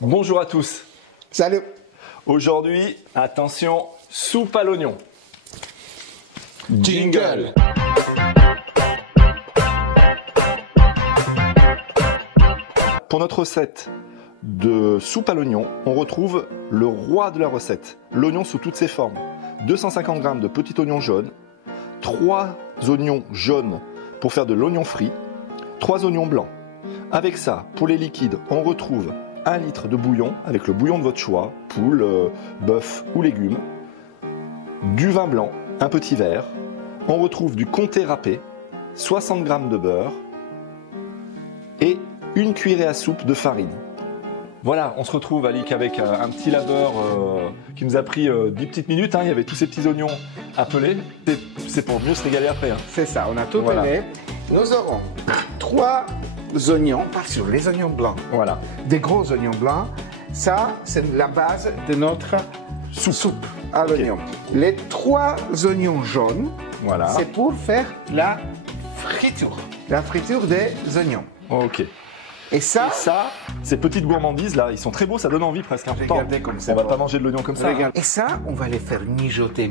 Bonjour à tous. Salut. Aujourd'hui, attention, soupe à l'oignon. Jingle. Pour notre recette de soupe à l'oignon, on retrouve le roi de la recette, l'oignon sous toutes ses formes. 250 g de petits oignons jaunes, 3 oignons jaunes pour faire de l'oignon frit, 3 oignons blancs. Avec ça, pour les liquides, on retrouve 1 litre de bouillon avec le bouillon de votre choix, poule, bœuf ou légumes, du vin blanc, un petit verre. On retrouve du comté râpé, 60 g de beurre et une cuillerée à soupe de farine. Voilà, on se retrouve Alic avec un petit labeur qui nous a pris 10 petites minutes. Il y avait tous ces petits oignons à peler. C'est pour mieux se régaler après. C'est ça, on a tout pelé. Nous aurons 3 oignons, pas sur les oignons blancs. Voilà. Des gros oignons blancs. Ça, c'est la base de notre soupe à l'oignon. Les 3 oignons jaunes, Voilà. c'est pour faire la friture. La friture des oignons. Ok. Et ça, ces petites gourmandises là, ils sont très beaux, ça donne envie presque. Regardez comme c'est On va beau. pas manger de l'oignon comme ça. regarde. Et ça, on va les faire mijoter.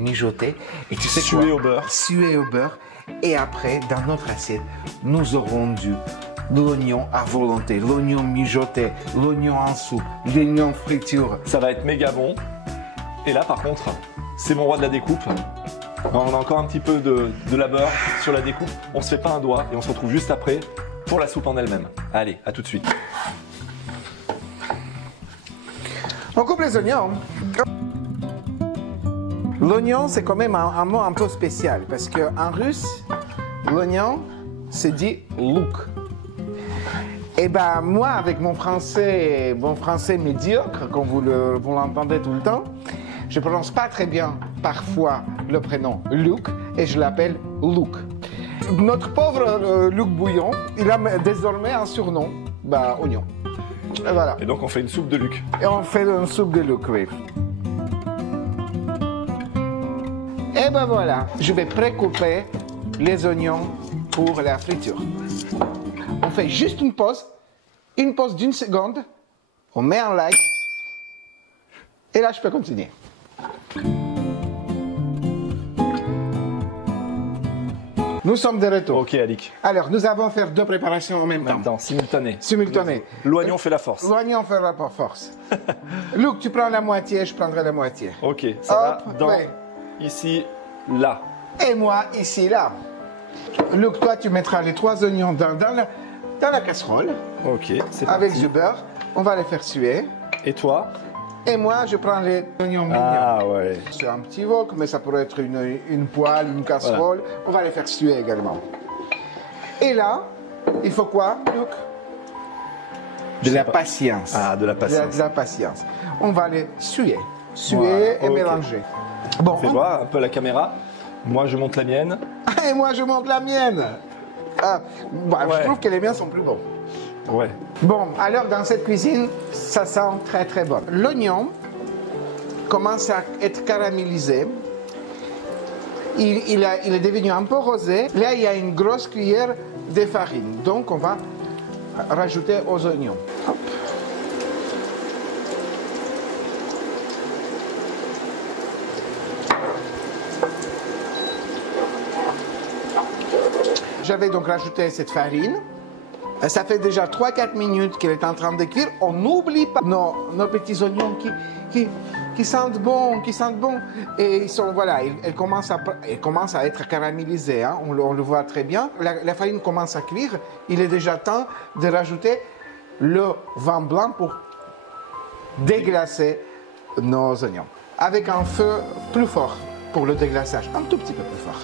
Et tu sais Suer quoi? au beurre. Suer au beurre. Et après, dans notre assiette, nous aurons de l'oignon à volonté, l'oignon mijoté, l'oignon en soupe, l'oignon friture. Ça va être méga bon. Et là par contre, c'est mon roi de la découpe. On a encore un petit peu de labeur sur la découpe. On se fait pas un doigt et on se retrouve juste après pour la soupe en elle-même. Allez, à tout de suite. On coupe les oignons. L'oignon, c'est quand même un mot un peu spécial parce qu'en russe, l'oignon, c'est dit louk. Et ben moi, avec mon français médiocre, comme vous l'entendez tout le temps, je prononce pas très bien parfois le prénom Luc et je l'appelle Luc. Notre pauvre Luc Bouillon, il a désormais un surnom, Oignon. Et voilà. Et donc on fait une soupe de Luc. Et on fait une soupe de Luc, oui. Et ben voilà, je vais précouper les oignons pour la friture. On fait juste une pause d'1 seconde, on met un like, et là je peux continuer. Nous sommes de retour. Ok Alic. Alors, nous allons faire 2 préparations en même temps. Maintenant, simultané. Simultané. L'oignon fait la force. L'oignon fait la force. Luc, tu prends la moitié, je prendrai la moitié. Ok, ça Hop, va dans ouais. ici, là. Et moi, ici, là. Luc, toi, tu mettras les 3 oignons dans la casserole. Ok, c'est Avec parti. du beurre. On va les faire suer. Et toi? Et moi, je prends les oignons mignons. Ah ouais. C'est un petit wok, mais ça pourrait être une poêle, une casserole. Voilà. On va les faire suer également. Et là, il faut quoi, Luc? De la patience. Ah, de la patience. De la patience. On va les suer. Suer Voilà, et ok. mélanger. Bon. Fais voir un peu la caméra. Moi, je monte la mienne. Et moi, je monte la mienne. Ah, Ouais. Je trouve que les miens sont plus bons. Ouais. Bon, alors dans cette cuisine, ça sent très très bon. L'oignon commence à être caramélisé. Il est devenu un peu rosé. Là, il y a une grosse cuillère de farine. Donc, on va rajouter aux oignons. Hop. J'avais donc rajouté cette farine. Ça fait déjà 3-4 minutes qu'elle est en train de cuire. On n'oublie pas nos petits oignons qui sentent bon, Et ils sont, voilà, elles commencent à être caramélisées. Hein. On le voit très bien. La farine commence à cuire. Il est déjà temps de rajouter le vin blanc pour déglacer nos oignons. Avec un feu plus fort pour le déglaçage. Un tout petit peu plus fort.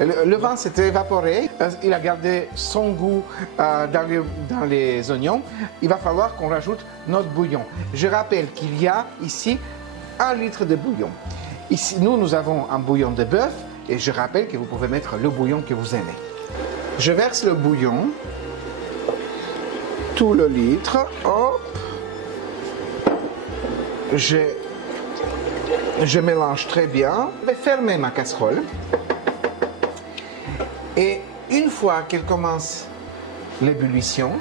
Le vin s'est évaporé, il a gardé son goût dans les oignons. Il va falloir qu'on rajoute notre bouillon. Je rappelle qu'il y a ici 1 litre de bouillon. Ici, nous avons un bouillon de bœuf et je rappelle que vous pouvez mettre le bouillon que vous aimez. Je verse le bouillon, tout le litre. Hop. Je Je mélange très bien. Je vais fermer ma casserole. Et une fois qu'elle commence l'ébullition,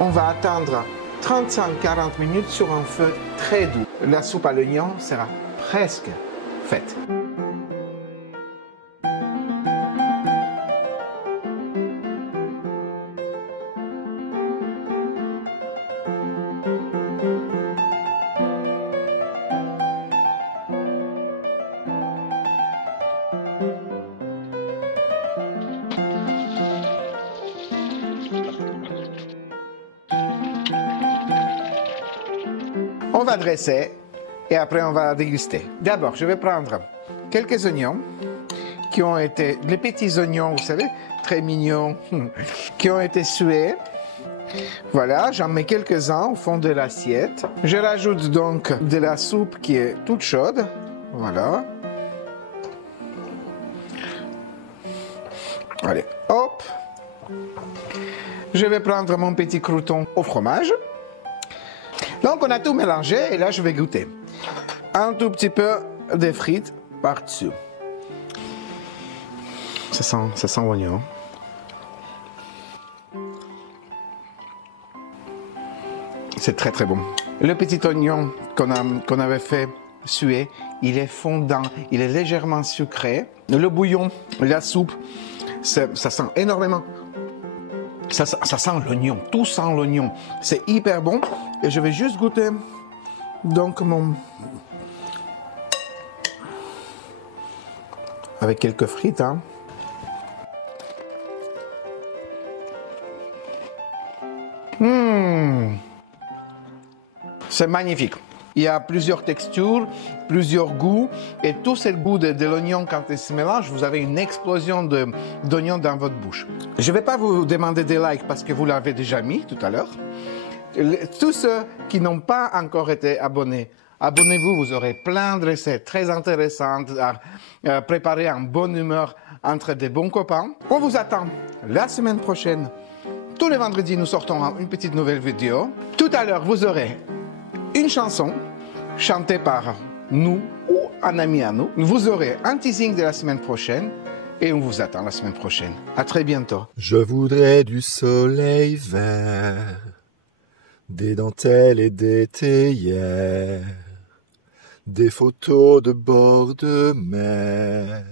on va attendre 35-40 minutes sur un feu très doux. La soupe à l'oignon sera presque faite. On va dresser et après on va déguster. D'abord, je vais prendre quelques oignons qui ont été, les petits oignons, vous savez, très mignons, qui ont été sués. Voilà, j'en mets quelques-uns au fond de l'assiette. Je rajoute donc de la soupe qui est toute chaude. Voilà. Allez, hop. Je vais prendre mon petit crouton au fromage. Donc on a tout mélangé et là je vais goûter. Un tout petit peu de frites par-dessus. Ça sent l'oignon. C'est très très bon. Le petit oignon qu'on avait fait suer, il est fondant, il est légèrement sucré. Le bouillon, la soupe, ça sent énormément. Ça sent l'oignon, tout sent l'oignon. C'est hyper bon. Et je vais juste goûter donc mon... avec quelques frites. Hein. C'est magnifique. Il y a plusieurs textures, plusieurs goûts, et tous ces goûts de l'oignon, quand ils se mélangent, vous avez une explosion d'oignons dans votre bouche. Je ne vais pas vous demander des likes parce que vous l'avez déjà mis tout à l'heure. Tous ceux qui n'ont pas encore été abonnés, abonnez-vous, vous aurez plein de recettes très intéressantes à préparer en bonne humeur entre des bons copains. On vous attend la semaine prochaine. Tous les vendredis, nous sortons une petite nouvelle vidéo. Tout à l'heure, vous aurez une chanson chantée par nous ou un ami à nous. Vous aurez un teasing de la semaine prochaine et on vous attend la semaine prochaine. À très bientôt. Je voudrais du soleil vert, des dentelles et des théières, des photos de bord de mer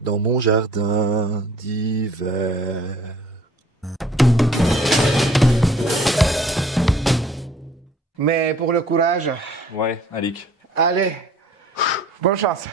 dans mon jardin d'hiver. Mais pour le courage, Ouais, Alec. allez, bonne chance.